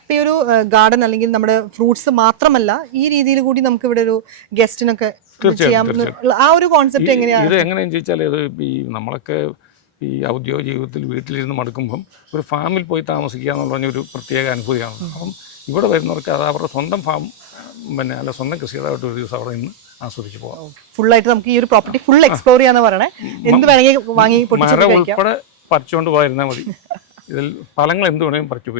ഇപ്പൊ ഈ ഒരു ഗാർഡൻ അല്ലെങ്കിൽ നമ്മുടെ ഫ്രൂട്ട്സ് മാത്രമല്ല ഈ രീതിയിൽ കൂടി നമുക്ക് ഇവിടെ ഒരു ഗസ്റ്റിനൊക്കെ ആ ഒരു കോൺസെപ്റ്റ് എങ്ങനെയാ? ഇത് എങ്ങനെയാണെന്ന് ചോദിച്ചാൽ ഇത് ഈ നമ്മളൊക്കെ ഈ ഔദ്യോഗിക ജീവിതത്തിൽ വീട്ടിലിരുന്ന് മടുക്കുമ്പം ഒരു ഫാമിൽ പോയി താമസിക്കുക എന്ന് പറഞ്ഞ ഒരു പ്രത്യേക അനുഭൂതിയാണ്. അപ്പം ഇവിടെ വരുന്നവർക്ക് അത് അവരുടെ സ്വന്തം ഫാം പിന്നെ അല്ല സ്വന്തം കൃഷിയുടേതായിട്ട് ഒരു ദിവസം അവിടെ നിന്ന് ആസ്വദിച്ച് പോകാം ഫുൾ ആയിട്ട് നമുക്ക് ഈ ഒരു പ്രോപ്പർട്ടി ഫുൾ എക്സ്പ്ലോർ ചെയ്യാന്ന് പറയണേ. എന്ത് വേണമെങ്കിൽ വാങ്ങി മരം ഉൾപ്പെടെ പറിച്ചുകൊണ്ട് പോയിരുന്നാൽ മതി. ഇതിൽ ഫലങ്ങൾ എന്ത് വേണമെങ്കിലും പറിച്ച്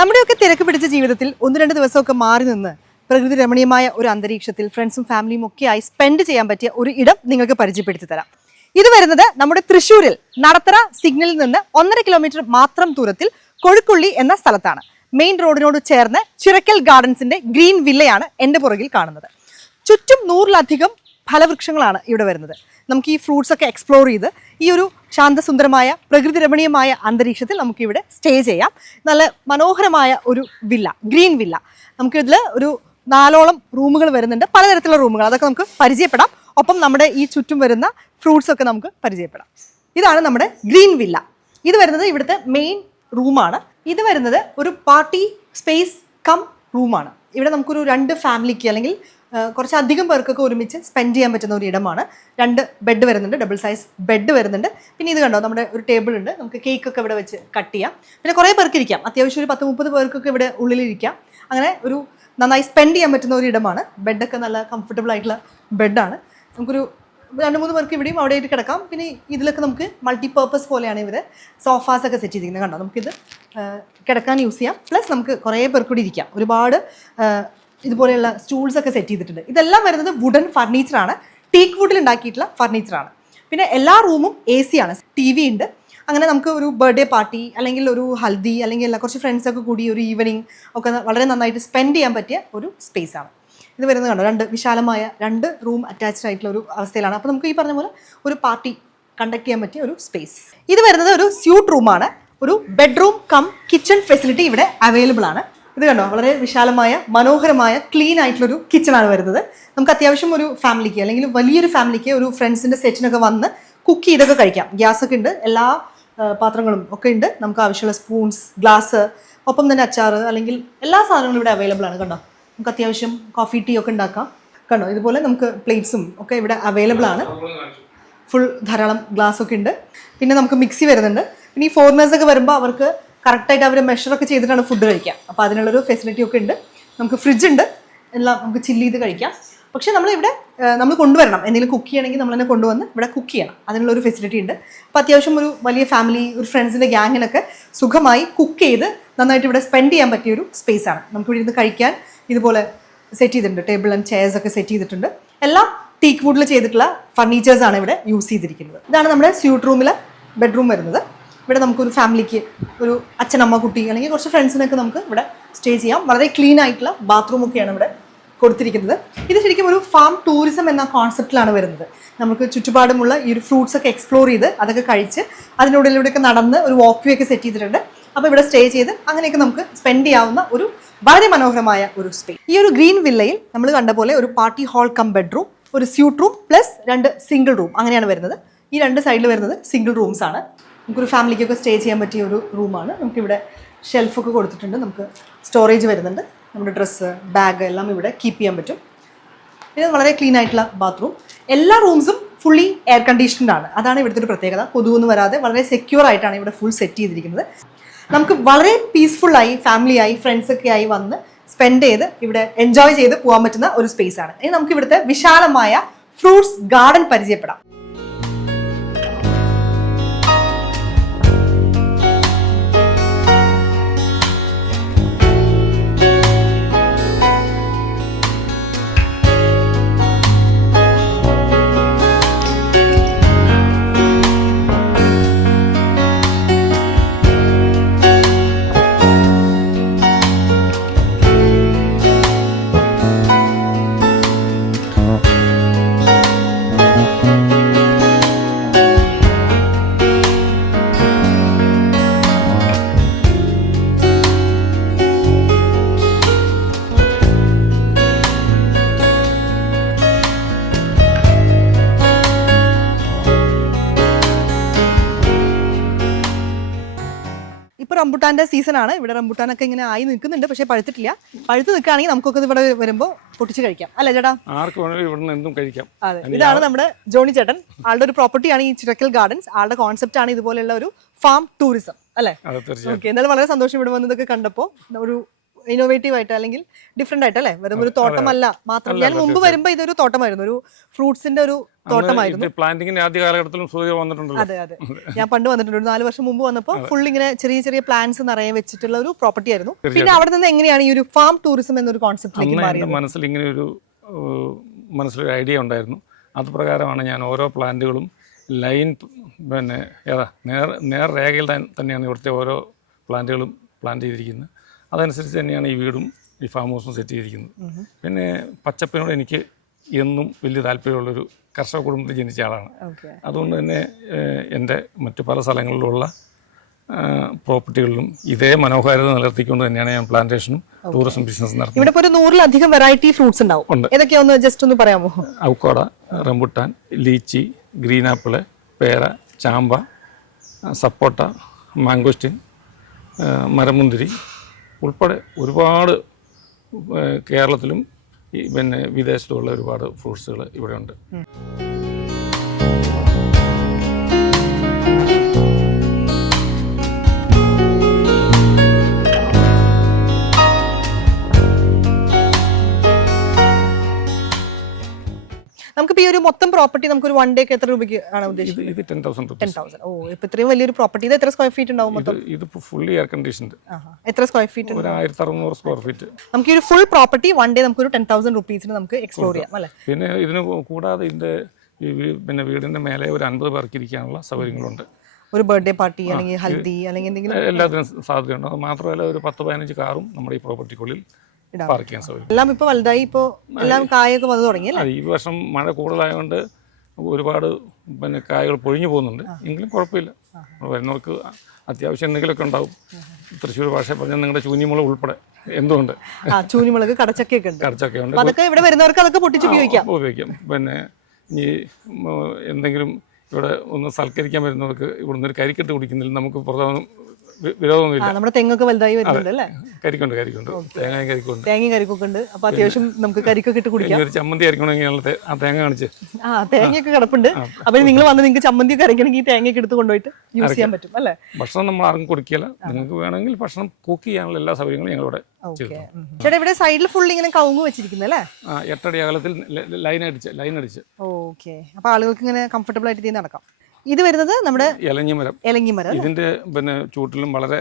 നമ്മുടെയൊക്കെ തിരക്ക് പിടിച്ച ജീവിതത്തിൽ ഒന്ന് രണ്ട് ദിവസമൊക്കെ മാറി നിന്ന് പ്രകൃതി രമണീയമായ ഒരു അന്തരീക്ഷത്തിൽ ഫ്രണ്ട്സും ഫാമിലിയും ഒക്കെയായി സ്പെൻഡ് ചെയ്യാൻ പറ്റിയ ഒരു ഇടം നിങ്ങൾക്ക് പരിചയപ്പെടുത്തി തരാം. ഇത് വരുന്നത് നമ്മുടെ തൃശ്ശൂരിൽ നടത്തറ സിഗ്നലിൽ നിന്ന് ഒന്നര കിലോമീറ്റർ മാത്രം ദൂരത്തിൽ കൊഴുക്കുള്ളി എന്ന സ്ഥലത്താണ്. മെയിൻ റോഡിനോട് ചേർന്ന് ചിറക്കൽ ഗാർഡൻസിന്റെ ഗ്രീൻ വില്ലയാണ് എന്റെ പുറകിൽ കാണുന്നത്. ചുറ്റും നൂറിലധികം ഫലവൃക്ഷങ്ങളാണ് ഇവിടെ വരുന്നത്. നമുക്ക് ഈ ഫ്രൂട്ട്സ് ഒക്കെ എക്സ്പ്ലോർ ചെയ്ത് ഈ ഒരു ശാന്തസുന്ദരമായ പ്രകൃതി രമണീയമായ അന്തരീക്ഷത്തിൽ നമുക്കിവിടെ സ്റ്റേ ചെയ്യാം. നല്ല മനോഹരമായ ഒരു വില്ല ഗ്രീൻ വില്ല നമുക്കിതിൽ ഒരു നാലോളം റൂമുകൾ വരുന്നുണ്ട്. പലതരത്തിലുള്ള റൂമുകൾ അതൊക്കെ നമുക്ക് പരിചയപ്പെടാം. ഒപ്പം നമ്മുടെ ഈ ചുറ്റും വരുന്ന ഫ്രൂട്ട്സ് ഒക്കെ നമുക്ക് പരിചയപ്പെടാം. ഇതാണ് നമ്മുടെ ഗ്രീൻ വില്ല ഇത് വരുന്നത് ഇവിടുത്തെ മെയിൻ റൂമാണ് ഇത് വരുന്നത് ഒരു പാർട്ടി സ്പേസ് കം റൂമാണ് ഇവിടെ നമുക്കൊരു രണ്ട് ഫാമിലിക്ക് അല്ലെങ്കിൽ കുറച്ചധികം പേർക്കൊക്കെ ഒരുമിച്ച് സ്പെൻഡ് ചെയ്യാൻ പറ്റുന്ന ഒരു ഇടമാണ്. രണ്ട് ബെഡ് വരുന്നുണ്ട് ഡബിൾ സൈസ് ബെഡ് വരുന്നുണ്ട്. പിന്നെ ഇത് കണ്ടോ നമ്മുടെ ഒരു ടേബിൾ ഉണ്ട്. നമുക്ക് കേക്ക് ഒക്കെ ഇവിടെ വെച്ച് കട്ട് ചെയ്യാം. പിന്നെ കുറേ പേർക്ക് ഇരിക്കാം. അത്യാവശ്യം ഒരു പത്ത് മുപ്പത് പേർക്കൊക്കെ ഇവിടെ ഉള്ളിലിരിക്കാം അങ്ങനെ ഒരു നന്നായി സ്പെൻഡ് ചെയ്യാൻ പറ്റുന്ന ഒരു ഇടമാണ്. ബെഡൊക്കെ നല്ല കംഫർട്ടബിൾ ആയിട്ടുള്ള ബെഡാണ് നമുക്കൊരു രണ്ട് മൂന്ന് പേർക്ക് ഇവിടെയും അവിടെ ആയിട്ട് കിടക്കാം. പിന്നെ ഇതിലൊക്കെ നമുക്ക് മൾട്ടി പർപ്പസ് പോലെയാണ് ഇവർ സോഫാസ് ഒക്കെ സെറ്റ് ചെയ്തിരിക്കുന്നത്. കണ്ടോ നമുക്കിത് കിടക്കാൻ യൂസ് ചെയ്യാം. പ്ലസ് നമുക്ക് കുറേ പേർക്കൂടി ഇരിക്കാം. ഒരുപാട് ഇതുപോലെയുള്ള സ്റ്റൂൾസ് ഒക്കെ സെറ്റ് ചെയ്തിട്ടുണ്ട്. ഇതെല്ലാം വരുന്നത് വുഡൻ ഫർണിച്ചറാണ് ടീക്ക് വുഡിൽ ഉണ്ടാക്കിയിട്ടുള്ള ഫർണിച്ചറാണ് പിന്നെ എല്ലാ റൂമും എ സി ആണ്. ടി വി ഉണ്ട്. അങ്ങനെ നമുക്ക് ഒരു ബർത്ത്ഡേ പാർട്ടി അല്ലെങ്കിൽ ഒരു ഹൽദി അല്ലെങ്കിൽ കുറച്ച് ഫ്രണ്ട്സൊക്കെ കൂടി ഒരു ഈവനിങ് ഒക്കെ വളരെ നന്നായിട്ട് സ്പെൻഡ് ചെയ്യാൻ പറ്റിയ ഒരു സ്പേസ് ആണ്. ഇത് വരുന്നത് കണ്ടോ? രണ്ട് വിശാലമായ രണ്ട് റൂം അറ്റാച്ച്ഡ് ആയിട്ടുള്ള ഒരു അവസ്ഥയിലാണ്. അപ്പോൾ നമുക്ക് ഈ പറഞ്ഞ പോലെ ഒരു പാർട്ടി കണ്ടക്ട് ചെയ്യാൻ പറ്റിയ ഒരു സ്പേസ് ഇത് വരുന്നത് ഒരു സ്യൂട്ട് റൂമാണ് ഒരു ബെഡ്റൂം കം കിച്ചൺ ഫെസിലിറ്റി ഇവിടെ അവൈലബിൾ ആണ്. ഇത് കണ്ടോ? വളരെ വിശാലമായ മനോഹരമായ ക്ലീൻ ആയിട്ടുള്ളൊരു കിച്ചണാണ് വരുന്നത്. നമുക്ക് അത്യാവശ്യം ഒരു ഫാമിലിക്ക് അല്ലെങ്കിൽ വലിയൊരു ഫാമിലിക്ക് ഒരു ഫ്രണ്ട്സിന്റെ സെറ്റിനൊക്കെ വന്ന് കുക്ക് ചെയ്തൊക്കെ കഴിക്കാം. ഗ്യാസ് ഒക്കെ ഉണ്ട്. എല്ലാ പാത്രങ്ങളും ഒക്കെ ഉണ്ട്. നമുക്ക് ആവശ്യമുള്ള സ്പൂൺസ് ഗ്ലാസ് ഒപ്പം തന്നെ അച്ചാർ അല്ലെങ്കിൽ എല്ലാ സാധനങ്ങളും ഇവിടെ അവൈലബിൾ ആണ്. കണ്ടോ? നമുക്ക് അത്യാവശ്യം കോഫി ടീ ഒക്കെ ഉണ്ടാക്കാം. കണ്ടോ? ഇതുപോലെ നമുക്ക് പ്ലേറ്റ്സും ഒക്കെ ഇവിടെ അവൈലബിൾ ആണ്. ഫുൾ ധാരാളം ഗ്ലാസ് ഒക്കെ ഉണ്ട്. പിന്നെ നമുക്ക് മിക്സി വരുന്നുണ്ട്. പിന്നെ ഈ ഫോറിനേഴ്സ് ഒക്കെ വരുമ്പോൾ അവർക്ക് കറക്റ്റായിട്ട് അവർ മെഷറൊക്കെ ചെയ്തിട്ടാണ് ഫുഡ് കഴിക്കുക. അപ്പോൾ അതിനുള്ളൊരു ഫെസിലിറ്റി ഒക്കെ ഉണ്ട്. നമുക്ക് ഫ്രിഡ്ജ് ഉണ്ട്. എല്ലാം നമുക്ക് ചില്ല് ചെയ്ത് കഴിക്കാം. പക്ഷേ നമ്മളിവിടെ നമ്മൾ കൊണ്ടുവരണം. എന്തെങ്കിലും കുക്ക് ചെയ്യണമെങ്കിൽ നമ്മൾ തന്നെ കൊണ്ടുവന്ന് ഇവിടെ കുക്ക് ചെയ്യണം. അതിനുള്ള ഒരു ഫെസിലിറ്റി ഉണ്ട്. അപ്പോൾ അത്യാവശ്യം ഒരു വലിയ ഫാമിലി ഒരു ഫ്രണ്ട്സിന്റെ ഗ്യാങ്ങിനൊക്കെ സുഖമായി കുക്ക് ചെയ്ത് നന്നായിട്ട് ഇവിടെ സ്പെൻഡ് ചെയ്യാൻ പറ്റിയ ഒരു സ്പേസ് ആണ്. നമുക്ക് ഇവിടെ ഇരുന്ന് കഴിക്കാൻ ഇതുപോലെ സെറ്റ് ചെയ്തിട്ടുണ്ട്. ടേബിൾ ആൻഡ് ചെയർസ് ഒക്കെ സെറ്റ് ചെയ്തിട്ടുണ്ട്. എല്ലാം ടീക്ക് വുഡിൽ ചെയ്തിട്ടുള്ള ഫർണിച്ചേഴ്സാണ് ഇവിടെ യൂസ് ചെയ്തിരിക്കുന്നത്. ഇതാണ് നമ്മുടെ സ്യൂട്ട് റൂമിലെ ബെഡ്റൂം വരുന്നത്. ഇവിടെ നമുക്കൊരു ഫാമിലിക്ക് ഒരു അച്ഛനമ്മ കുട്ടി അല്ലെങ്കിൽ കുറച്ച് ഫ്രണ്ട്സിനൊക്കെ നമുക്ക് ഇവിടെ സ്റ്റേ ചെയ്യാം. വളരെ ക്ലീൻ ആയിട്ടുള്ള ബാത്റൂം ഒക്കെയാണ് ഇവിടെ കൊടുത്തിരിക്കുന്നത്. ഇത് ശരിക്കും ഒരു ഫാം ടൂറിസം എന്ന കോൺസെപ്റ്റിലാണ് വരുന്നത്. നമുക്ക് ചുറ്റുപാടുമുള്ള ഈ ഒരു ഫ്രൂട്ട്സ് ഒക്കെ എക്സ്പ്ലോർ ചെയ്ത് അതൊക്കെ കഴിച്ച് അതിനുള്ളിലൂടെയൊക്കെ നടന്ന് ഒരു വാക്ക് വേ ഒക്കെ സെറ്റ് ചെയ്തിട്ടുണ്ട്. അപ്പോൾ ഇവിടെ സ്റ്റേ ചെയ്ത് അങ്ങനെയൊക്കെ നമുക്ക് സ്പെൻഡ് ചെയ്യാവുന്ന ഒരു വളരെ മനോഹരമായ ഒരു സ്പേസ് ഈ ഒരു ഗ്രീൻ വില്ലയിൽ നമ്മൾ കണ്ട പോലെ ഒരു പാർട്ടി ഹാൾ കം ബെഡ്റൂം ഒരു സ്യൂട്ട് റൂം പ്ലസ് രണ്ട് സിംഗിൾ റൂം അങ്ങനെയാണ് വരുന്നത്. ഈ രണ്ട് സൈഡിൽ വരുന്നത് സിംഗിൾ റൂംസ് ആണ്. നമുക്കൊരു ഫാമിലിക്കൊക്കെ സ്റ്റേ ചെയ്യാൻ പറ്റിയ ഒരു റൂമാണ്. നമുക്കിവിടെ ഷെൽഫൊക്കെ കൊടുത്തിട്ടുണ്ട്. നമുക്ക് സ്റ്റോറേജ് വരുന്നുണ്ട്. നമ്മുടെ ഡ്രസ്സ് ബാഗ് എല്ലാം ഇവിടെ കീപ്പ് ചെയ്യാൻ പറ്റും. ഇത് വളരെ ക്ലീൻ ആയിട്ടുള്ള ബാത്റൂം എല്ലാ റൂംസും ഫുള്ളി എയർ കണ്ടീഷൻഡ് ആണ്. അതാണ് ഇവിടുത്തെ ഒരു പ്രത്യേകത. കൊതുകൊന്നും വരാതെ വളരെ സെക്യൂർ ആയിട്ടാണ് ഇവിടെ ഫുൾ സെറ്റ് ചെയ്തിരിക്കുന്നത്. നമുക്ക് വളരെ പീസ്ഫുള്ളായി ഫാമിലിയായി ഫ്രണ്ട്സൊക്കെ ആയി വന്ന് സ്പെൻഡ് ചെയ്ത് ഇവിടെ എൻജോയ് ചെയ്ത് പോകാൻ പറ്റുന്ന ഒരു സ്പേസ് ആണ്. ഇനി നമുക്ക് ഇവിടുത്തെ വിശാലമായ ഫ്രൂട്ട്സ് ഗാർഡൻ പരിചയപ്പെടാം. റംബുട്ടാന്റെ സീസൺ ആണ്. ഇവിടെ റംബുട്ടാനൊക്കെ ഇങ്ങനെ ആയി നിൽക്കുന്നുണ്ട് പക്ഷേ പഴുത്തിട്ടില്ല. പഴുത്ത് നിൽക്കുകയാണെങ്കിൽ നമുക്കൊക്കെ ഇവിടെ വരുമ്പോ പൊട്ടിച്ച് കഴിക്കാം. അല്ലേ ചേട്ടാ? ആർക്ക് വേണമെങ്കിലും ഇവിടുന്ന് എന്തും കഴിക്കാം. അതെ. ഇതാണ് നമ്മുടെ ജോണി ചേട്ടൻ. ആളുടെ ഒരു പ്രോപ്പർട്ടിയാണ് ഈ ചിറക്കൽ ഗാർഡൻസ് ആളുടെ കോൺസെപ്റ്റ് ആണ് ഇതുപോലെയുള്ള ഒരു ഫാം ടൂറിസം അല്ലേ? ഓക്കെ എന്തായാലും വളരെ സന്തോഷം ഇവിടെ വന്നതൊക്കെ കണ്ടപ്പോൾ ഒരു ഇന്നോവേറ്റീവ് ആയിട്ട് അല്ലെങ്കിൽ ഡിഫറെന്റ് ആയിട്ട് അല്ലേ? വെറും ഒരു തോട്ടമല്ല. മാത്രം ഞാൻ മുമ്പ് വരുമ്പോൾ ഇതൊരു തോട്ടമായിരുന്നു. ഒരു ഫ്രൂട്ട്സിന്റെ ഒരു തോട്ടമായിരുന്നു. പ്ലാന്റിങ്ങിന്റെ ആദ്യ കാലഘട്ടത്തിലും സൂര്യ വന്നിട്ടുണ്ടല്ലോ. അതെ അതെ. ഞാൻ പണ്ട് വന്നിട്ടുണ്ട്. ഒരു നാല് വർഷം മുമ്പ് വന്നപ്പോൾ ഫുൾ ഇങ്ങനെ ചെറിയ ചെറിയ പ്ലാന്റ്സ് നിറയെ വെച്ചിട്ടുള്ള ഒരു പ്രോപ്പർട്ടി ആയിരുന്നു. പിന്നെ അവിടെ നിന്ന് എങ്ങനെയാണ് ഈ ഒരു ഫാം ടൂറിസം എന്നൊരു കോൺസെപ്റ്റിലേക്ക് മനസ്സിൽ ഇങ്ങനെ ഒരു മനസ്സിലൊരു ഐഡിയ ഉണ്ടായിരുന്നു. അത് പ്രകാരമാണ് ഞാൻ ഓരോ പ്ലാന്റുകളും ലൈൻ പിന്നെ ഏതാ നേർ നേർ രേഖയിൽ തന്നെയാണ് ഇവിടുത്തെ ഓരോ പ്ലാന്റുകളും പ്ലാന്റ് ചെയ്തിരിക്കുന്നത്. അതനുസരിച്ച് തന്നെയാണ് ഈ വീടും ഈ ഫാം ഹൗസും സെറ്റ് ചെയ്തിരിക്കുന്നത്. പിന്നെ പച്ചപ്പിനോട് എനിക്ക് എന്നും വലിയ താല്പര്യമുള്ളൊരു കർഷക കുടുംബത്തിൽ ജനിച്ച ആളാണ്. അതുകൊണ്ട് തന്നെ എന്റെ മറ്റു പല സ്ഥലങ്ങളിലുള്ള പ്രോപ്പർട്ടികളിലും ഇതേ മനോഹാരിത നിലനിർത്തിക്കൊണ്ട് തന്നെയാണ് ഞാൻ പ്ലാന്റേഷനും ടൂറിസം ബിസിനസ് നടത്തുന്നത്. ഇവിടെ ഒരു നൂറിലധികം വെറൈറ്റി ഫ്രൂട്ട്സ് ഉണ്ടാവും. ഉണ്ട്. ഒന്ന് ജസ്റ്റ് ഒന്ന് പറയാമോ? ഔക്കോട റംബുട്ടാൻ ലീച്ചി ഗ്രീൻ ആപ്പിൾ പേര ചാമ്പ സപ്പോട്ട മാംഗോസ്റ്റിൻ മരമുന്തിരി ഉൾപ്പെടെ ഒരുപാട് കേരളത്തിലും ഈ പിന്നെ വിദേശത്തുമുള്ള ഒരുപാട് ഫ്രൂട്ട്സുകൾ ഇവിടെ നമുക്കിപ്പോ ഈ ഒരു മൊത്തം പ്രോപ്പർട്ടി നമുക്ക് ഒരു വൺ ഡേക്ക് എത്ര രൂപയ്ക്ക് ആണ് ഉദ്ദേശിക്കുന്നത് ഇത് ഇത് ടെൻ തൗസൻഡ് ടെൻ തൗസൻഡ് ഓ ഇപ്പൊ ഇത്രയും വലിയൊരു പ്രോപ്പർട്ടി ഇത് എത്ര സ്ക്വയർ ഫീറ്റ് ഉണ്ടാവും ഇത് ഫുള്ളി എയർ കണ്ടീഷൻഡ് എത്ര സ്ക്വയർ ഫീറ്റ് ഒരു ആയിരത്തി അറുന്നൂറ് സ്ക്വയർ ഫീറ്റ് നമുക്ക് ഒരു ഫുൾ പ്രോപ്പർട്ടി വൺ ഡേ നമുക്ക് ഒരു ടെൻ തൗസൻഡ് റുപ്പീസിന് നമുക്ക് എക്സ്പ്ലോർ ചെയ്യാം അല്ലേ? പിന്നെ ഇതിന് കൂടാതെ ഇതിന്റെ ഈ പിന്നെ വീടിന്റെ മേലെ ഒരു അൻപത് പേർക്ക് ഇരിക്കാനുള്ള സൗകര്യങ്ങളുണ്ട്. ഒരു ബർത്ത്ഡേ പാർട്ടി അല്ലെങ്കിൽ ഹൽദി അല്ലെങ്കിൽ എന്തെങ്കിലും എല്ലാത്തിനും സാധ്യതയുണ്ട്. അത് മാത്രമല്ല ഒരു പത്ത് പതിനഞ്ച് കാറും നമ്മുടെ ഈ പ്രോപ്പർട്ടിക്കുള്ളിൽ പാർക്ക് ചെയ്യാൻ സൗകര്യം. എല്ലാം ഇപ്പോൾ വലുതായി ഇപ്പോൾ എല്ലാം കായൊക്കെ വന്നു തുടങ്ങി അല്ലേ? ഈ വർഷം മഴ കൂടുതലായതുകൊണ്ട് ഒരുപാട് പിന്നെ കായകൾ പൊഴിഞ്ഞു പോകുന്നുണ്ട്. എങ്കിലും കുഴപ്പമില്ല. വരുന്നവർക്ക് അത്യാവശ്യം എന്തെങ്കിലുമൊക്കെ ഉണ്ടാവും. തൃശ്ശൂർ ഭാഷ പറഞ്ഞാൽ നിങ്ങളുടെ ചൂന്യമുളക് ഉൾപ്പെടെ എന്തുകൊണ്ട്? ചൂനിമുളക് കടച്ചക്കയൊക്കെ ഉണ്ട്. കറച്ചൊക്കെ ഉണ്ട് അതൊക്കെ ഇവിടെ വരുന്നവർക്ക് അതൊക്കെ പൊട്ടിച്ച് ഉപയോഗിക്കാം. ഉപയോഗിക്കാം. പിന്നെ ഈ എന്തെങ്കിലും ഇവിടെ ഒന്ന് സൽക്കരിക്കാൻ വരുന്നവർക്ക് ഇവിടുന്ന് ഒരു കരിക്കെട്ട് കുടിക്കുന്നില്ല. നമുക്ക് പ്രധാനം വിരോധമൊന്നുമില്ല. നമ്മുടെ തെങ്ങൊക്കെ വലുതായി വരുന്നുണ്ട് അല്ലേ? കരിക്കുണ്ട് കരിക്കുണ്ട്. തേങ്ങയും കരിക്കുണ്ട്. തേങ്ങയും കരിക്കൊക്കെ ഉണ്ട്. അപ്പൊ അത്യാവശ്യം നമുക്ക് കരിക്കൊക്കെ ഇട്ട് കുടിക്കാം. ഒരു ചമ്മന്തി അരിക്കണമെങ്കിൽ ആ തേങ്ങ കാണിച്ച്. ആ തേങ്ങയൊക്കെ കിടപ്പുണ്ട്. അപ്പൊ നിങ്ങൾ വന്ന് നിങ്ങൾക്ക് ചമ്മന്തി ഒക്കെ തേങ്ങയൊക്കെ എടുത്ത് കൊണ്ടുപോയിട്ട് യൂസ് ചെയ്യാൻ പറ്റും അല്ലേ? ഭക്ഷണം നമ്മൾ ആർക്കും കൊടുക്കില്ല നിങ്ങൾക്ക് വേണമെങ്കിൽ ഭക്ഷണം കുക്ക് ചെയ്യാനുള്ള എല്ലാ സൗകര്യങ്ങളും ഞങ്ങളിവിടെ ചേട്ടാ ഇവിടെ സൈഡിൽ ഫുൾ ഇങ്ങനെ കവുങ്ങ് വെച്ചിരിക്കുന്നത് അല്ലേ? ആ എട്ടടി അകലത്തിൽ ലൈൻ അടിച്ച് ലൈൻ അടിച്ച്. ഓക്കെ അപ്പൊ ആളുകൾക്ക് ഇങ്ങനെ കംഫർട്ടബിൾ ആയിട്ട് നടക്കാം. ഇത് വരുന്നത് നമ്മുടെ ഇലഞ്ഞിമരം ഇലങ്ങിമരം ഇതിന്റെ പിന്നെ ചൂട്ടിലും വളരെ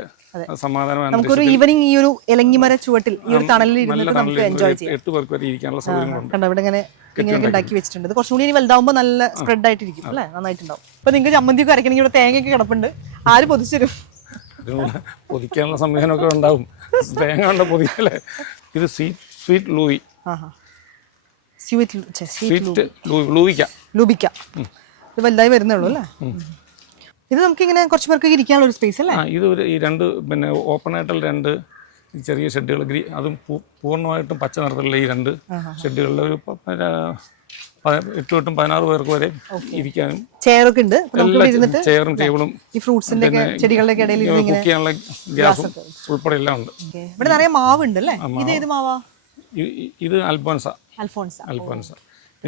സമാധാനമാണ് നമുക്കൊരു ഈവനിങ് ഈ ഒരു ഇലഞ്ഞിമര ചുവട്ടിൽ ഈ ഒരു തണലിൽ ഇരുന്നിട്ട് നമുക്ക് എൻജോയ് ചെയ്യാം. എട്ട് പേർക്ക് വരെ ഇരിക്കാനുള്ള സൗകര്യങ്ങളുണ്ട്. കണ്ടോ ഇവിടെ ഇങ്ങനെ ഇങ്ങനെ ഉണ്ടാക്കി വെച്ചിട്ടുണ്ട്. ഇത് കുറച്ചും കൂടി ഇനി വലുതാവുമ്പോൾ നല്ല സ്പ്രെഡ് ആയിട്ടിരിക്കും അല്ലേ? നന്നായിട്ടുണ്ടാവും. അപ്പൊ നിങ്ങൾക്ക് ചമ്മന്തിയൊക്കെ അരക്കണമെങ്കിൽ ഇവിടെ തേങ്ങയൊക്കെ കിടപ്പുണ്ട്. ആര് പൊതിച്ചരും ഇതിനുള്ള പൊതിക്കാനുള്ള സംവിധാനമൊക്കെ ഉണ്ടാവും. തേങ്ങ കണ്ട പൊതിക്കല്ലേ ഇത് സ്വീറ്റ് ലൂയി. ആഹാ. സ്വീറ്റ് സ്വീറ്റ് ലൂയി ലൂയിക്ക ലൂബിക്ക. ഇത് വലുതായി വരുന്നേ ഉള്ളൂ അല്ലേ? ഇത് നമുക്ക് ഇങ്ങനെ കുറച്ച് പേർക്ക് ഇരിക്കാനുള്ള ഒരു സ്പേസ് അല്ലേ? ആ ഇത് ഒരു ഈ രണ്ട് പിന്നെ ഓപ്പൺ ആയിട്ടുള്ള രണ്ട് ചെറിയ ഷെഡുകൾ ഗ്രീ അതും പൂ- പൂർണമായിട്ടും പച്ച നിറത്തിലുള്ള ഈ രണ്ട് ഷെഡുകളിൽ ഒരു പ- പ- പ- എട്ട് തൊട്ടും പതിനാറ് പേർക്ക് വരെ ഇരിക്കാനും ചെയറൊക്കെ ഉണ്ട്. അപ്പൊ നമുക്ക് ഇവിടെ ഇരുന്നിട്ട് ചെയറും ടേബിളും ഈ ഫ്രൂട്ട്സിന്റെ ഒക്കെ ചെടികളുടെ ഒക്കെ ഇടയിൽ ഇരുന്ന് കുക്ക് ചെയ്യാനുള്ള ഗ്യാസും ഉൾപ്പെടെ എല്ലാം ഉണ്ട്. Okay. ഇവിടെ നിറയെ മാവ് ഉണ്ട് അല്ലേ ഇത് ഏത് മാവാ? ഇ- ഇ- ഇത് അൽഫോൻസ അൽഫോൺസ. അൽഫോൻസ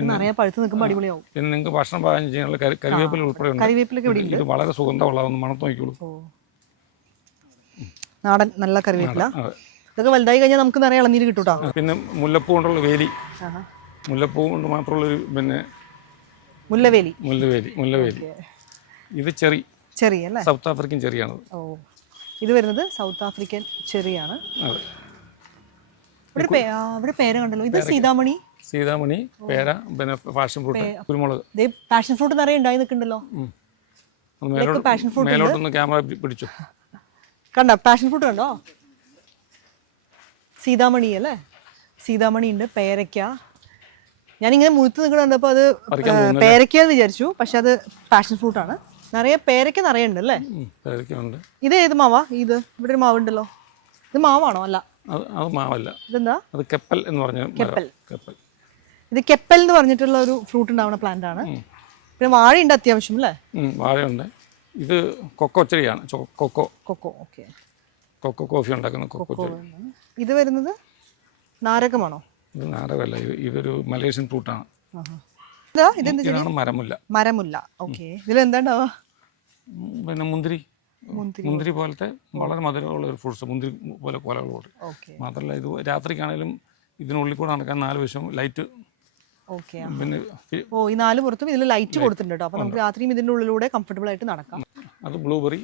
നിറയെ പഴുത്ത് നിൽക്കുമ്പോൾ അടിപൊളിയാവും. പിന്നെ നിങ്ങൾക്ക് ഭക്ഷണം പാകം ചെയ്യാനുള്ള കരി കരിവേപ്പില ഉൾപ്പെടെ ഉണ്ട്. ഇവിടെ ഇത് വളരെ സുഗന്ധമുള്ളതൊന്ന് മണത്ത് നോക്കിക്കോളൂ. നാടൻ നല്ല കറിവേപ്പില ഇതൊക്കെ വലുതായി കഴിഞ്ഞാൽ നമുക്ക് നിറയെ ഇളനീര് കിട്ടും പിന്നെ മുല്ലപ്പൂ കൊണ്ടുള്ള വേലി. മുല്ലപ്പൂ കൊണ്ട് മാത്രമുള്ളൊരു പിന്നെ മുല്ലവേലി. മുല്ലവേലി മുല്ലവേലി. ഇത് ചെറി. ചെറിയ അല്ലേ? സൗത്ത് ആഫ്രിക്കൻ ചെറിയാണ് ഓ. ഇത് വരുന്നത് സൗത്ത് ആഫ്രിക്കൻ ചെറിയാണ്. ഇവിടെ പേര് കണ്ടല്ലോ. ഇത് സീതാമണി സീതാമണി പേര പിന്നെ പാഷൻ ഫ്രൂട്ട് കുരുമുളക്. പാഷൻ ഫ്രൂട്ട് നിറയെ ഉണ്ടായി ഫ്രൂട്ട് മേലോട്ടൊന്ന് ക്യാമറ പിടിച്ചു. കണ്ടോ? പാഷൻ ഫ്രൂട്ട് കണ്ടോ? സീതാമണി അല്ലേ? സീതാമണി ഉണ്ട് പേരയ്ക്ക. ഞാനിങ്ങനെ മുഴുത്ത് നിൽക്കുന്ന കണ്ടപ്പോൾ അത് പേരയ്ക്ക എന്ന് വിചാരിച്ചു പക്ഷെ അത് പാഷൻ ഫ്രൂട്ട് ആണ്. നിറയെ പേരയ്ക്ക നിറയെ ഉണ്ട് അല്ലേ? ഇത് ഏത് മാവാ? ഇത് ഇവിടെ ഒരു മാവുണ്ടല്ലോ. ഇത് മാവാണോ? അല്ല. അത് മാവല്ല. ഇതെന്താ? അത് കെപ്പൽ എന്ന് പറഞ്ഞ കെപ്പൽ. കെപ്പൽ. ഇത് കെപ്പൽ എന്ന് പറഞ്ഞിട്ടുള്ള ഒരു ഫ്രൂട്ട് ഉണ്ടാവുന്ന പ്ലാന്റ് ആണ്. പിന്നെ വാഴയുണ്ട് അത്യാവശ്യം അല്ലേ? വാഴയുണ്ട്. ഇത് കൊക്കോ ചെടിയാണ്. Cocoa. Cocoa okay cocoa coffee ഉണ്ടാക്കുന്ന കൊക്കോ ഇത് വരുന്നത് നാരകമാണോ? ഇത് നാരകമല്ല ഇത് ഇതൊരു മലേഷ്യൻ ഫ്രൂട്ട് ആണ്. ഇതാണ് മരമുല്ല. മരമുല്ല ഓക്കെ പിന്നെ മുന്തിരി. മുന്തിരി പോലത്തെ വളരെ മധുരമുള്ള ഒരു ഫ്രൂട്ട്സ് മുന്തിരി പോലെ കൊലകളോട് ഓക്കെ മാത്രമല്ല ഇത് രാത്രിക്കാണേലും ഇതിനുള്ളിൽ കൂടെ നടക്കാൻ നാല് വശം ലൈറ്റ് ഓക്കെ പിന്നെ ഈ- ഓ ഈ നാല് പുറത്തും ഇതിൽ ലൈറ്റ് കൊടുത്തിട്ടുണ്ട് കേട്ടോ. അപ്പൊ നമുക്ക് രാത്രിയും ഇതിന്റെ ഉള്ളിലൂടെ കംഫർട്ടബിൾ ആയിട്ട് നടക്കാം. അത് ബ്ലൂബെറി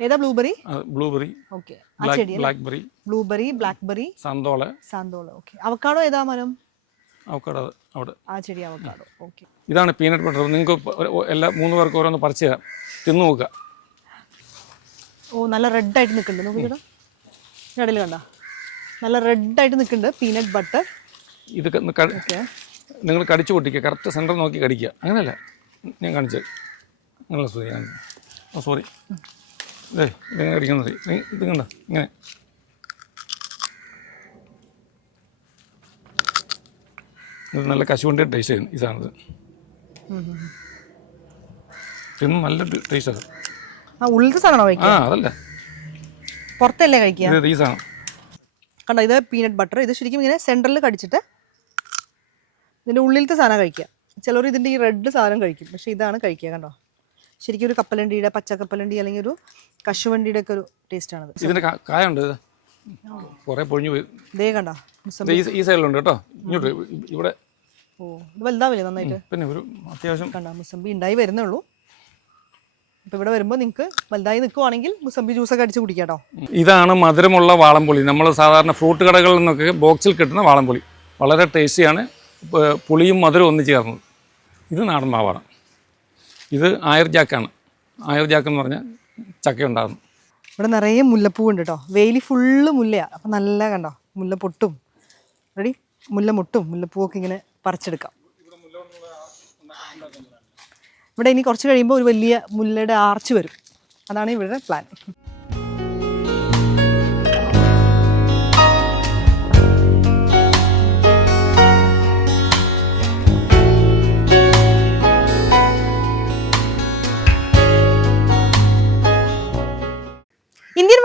ഏതാ ബ്ലൂബെറി ബ്ലൂബെറി ഓക്കെ. ആ ബ്ലാക്ക് ചെടി ബ്ലാക്ക്ബെറി ബ്ലൂബെറി ബ്ലാക്ക്ബെറി സന്തോള സാന്തോൾ ഓക്കെ അവക്കാടോ ഏതാ മരം അവക്കട അവിടെ. ആ ചെടി അവക്കാടോ ഓക്കെ ഇതാണ് പീനട്ട് ബട്ടർ നിങ്ങൾക്ക് എല്ലാ മൂന്ന് പേർക്ക് ഓരോന്ന് പറിച്ച് തരാം. തിന്നു നോക്കുക. ഓ നല്ല റെഡ് ആയിട്ട് നിൽക്കുന്നുണ്ട്. നോക്കിക്കട ഇടയിൽ കണ്ട. നല്ല റെഡ് ആയിട്ട് നിൽക്കുന്നുണ്ട് പീനട്ട് ബട്ടർ ഇത് ഓക്കെ നിങ്ങൾ കടിച്ചു പൊട്ടിക്കുക. കറക്റ്റ് സെന്റർ നോക്കി കടിക്കുക. അങ്ങനെയല്ല. ഞാൻ കാണിച്ചത് അങ്ങനെയുള്ള സോറി കാണിച്ചു ഓ സോറി ഇതേ ഇതിങ്ങനെ കടിക്കുന്നത് ഇത് കണ്ട ഇങ്ങനെ. ഇത് നല്ല കശുവണ്ടി ടേസ്റ്റ് ചെയ്യുന്നു ഈ സാധനത്ത് തിന്ന് നല്ല ടേസ്റ്റാണ് ആ ഉള്ളിലത്തെ സാധനം ആ അതല്ല. പുറത്തല്ലേ കഴിക്കുക? ഈ സാധനം. കണ്ടോ ഇത് പീനട്ട് ബട്ടർ ഇത് ശരിക്കും ഇങ്ങനെ സെന്ററിൽ കടിച്ചിട്ട് ഇതിന്റെ ഉള്ളിലത്തെ സാധനം കഴിക്കുക. ചിലർ ഇതിന്റെ ഈ റെഡ് സാധനം കഴിക്കും. പക്ഷേ ഇതാണ് കഴിക്കുക കണ്ടോ? ശരിക്കും ഒരു കപ്പലണ്ടിയുടെ പച്ച കപ്പലണ്ടി അല്ലെങ്കിൽ ഒരു കശുവണ്ടിയുടെ ഒക്കെ ഒരു ടേസ്റ്റ് ഇതിന്റെ കായുണ്ട് കുറേ പൊഴിഞ്ഞു പോയി. ദേ കണ്ടോ ഈ സൈഡിലുണ്ട് കേട്ടോ. ഇങ്ങോട്ട് ഇവിടെ. ഓ ഇത് വലുതാവില്ലേ നന്നായിട്ട്? പിന്നെ ഒരു അത്യാവശ്യം കണ്ടോ ഉണ്ടായി വരുന്നേ ഉള്ളൂ. അപ്പോൾ ഇവിടെ വരുമ്പോൾ നിങ്ങൾക്ക് വലുതായി നിൽക്കുവാണെങ്കിൽ മുസംബി ജ്യൂസൊക്കെ അടിച്ച് ഇതാണ് മധുരമുള്ള വാളംപൊളി. നമ്മൾ സാധാരണ ഫ്രൂട്ട് കടകളിൽ നിന്നൊക്കെ ബോക്സിൽ കിട്ടുന്ന വാളംപൊളി. വളരെ ടേസ്റ്റിയാണ് പുളിയും മധുരവും ഒന്നു ചേർന്നത്. ഇത് നാടൻ മാവാണ്. ഇത് ആയർ ജാക്കാണ് ആയർ ജാക്ക് എന്ന് പറഞ്ഞാൽ ചക്ക ഉണ്ടാകുന്നു ഇവിടെ നിറയെ മുല്ലപ്പൂ ഉണ്ട് കേട്ടോ. വേലി ഫുള്ള് മുല്ലയാണ് അപ്പം നല്ല കണ്ടോ? മുല്ല പൊട്ടും റെഡി മുല്ല മുട്ടും മുല്ലപ്പൂവൊക്കെ ഇങ്ങനെ പറിച്ചെടുക്കാം. ഇവിടെ ഇനി കുറച്ച് കഴിയുമ്പോൾ ഒരു വലിയ മുല്ലയുടെ ആർച്ച് വരും. അതാണ് ഇവരുടെ പ്ലാൻ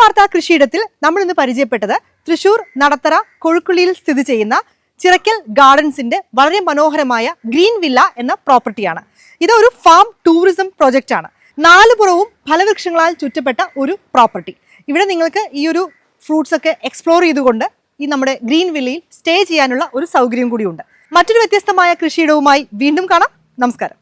വാർത്താ കൃഷിയിടത്തിൽ നമ്മൾ ഇന്ന് പരിചയപ്പെട്ടത് തൃശൂർ നടത്തറ കൊഴുക്കുള്ളിയിൽ സ്ഥിതി ചെയ്യുന്ന ചിറക്കൽ ഗാർഡൻസിന്റെ വളരെ മനോഹരമായ ഗ്രീൻ വില്ല എന്ന പ്രോപ്പർട്ടിയാണ്. ഇത് ഒരു ഫാം ടൂറിസം പ്രോജക്റ്റ് ആണ്. നാല് പുറവും ഫലവൃക്ഷങ്ങളാൽ ചുറ്റപ്പെട്ട ഒരു പ്രോപ്പർട്ടി. ഇവിടെ നിങ്ങൾക്ക് ഈ ഒരു ഫ്രൂട്ട്സ് ഒക്കെ എക്സ്പ്ലോർ ചെയ്തുകൊണ്ട് ഈ നമ്മുടെ ഗ്രീൻ വില്ലയിൽ സ്റ്റേ ചെയ്യാനുള്ള ഒരു സൗകര്യം കൂടിയുണ്ട്. മറ്റൊരു വ്യത്യസ്തമായ കൃഷിയിടവുമായി വീണ്ടും കാണാം. നമസ്കാരം.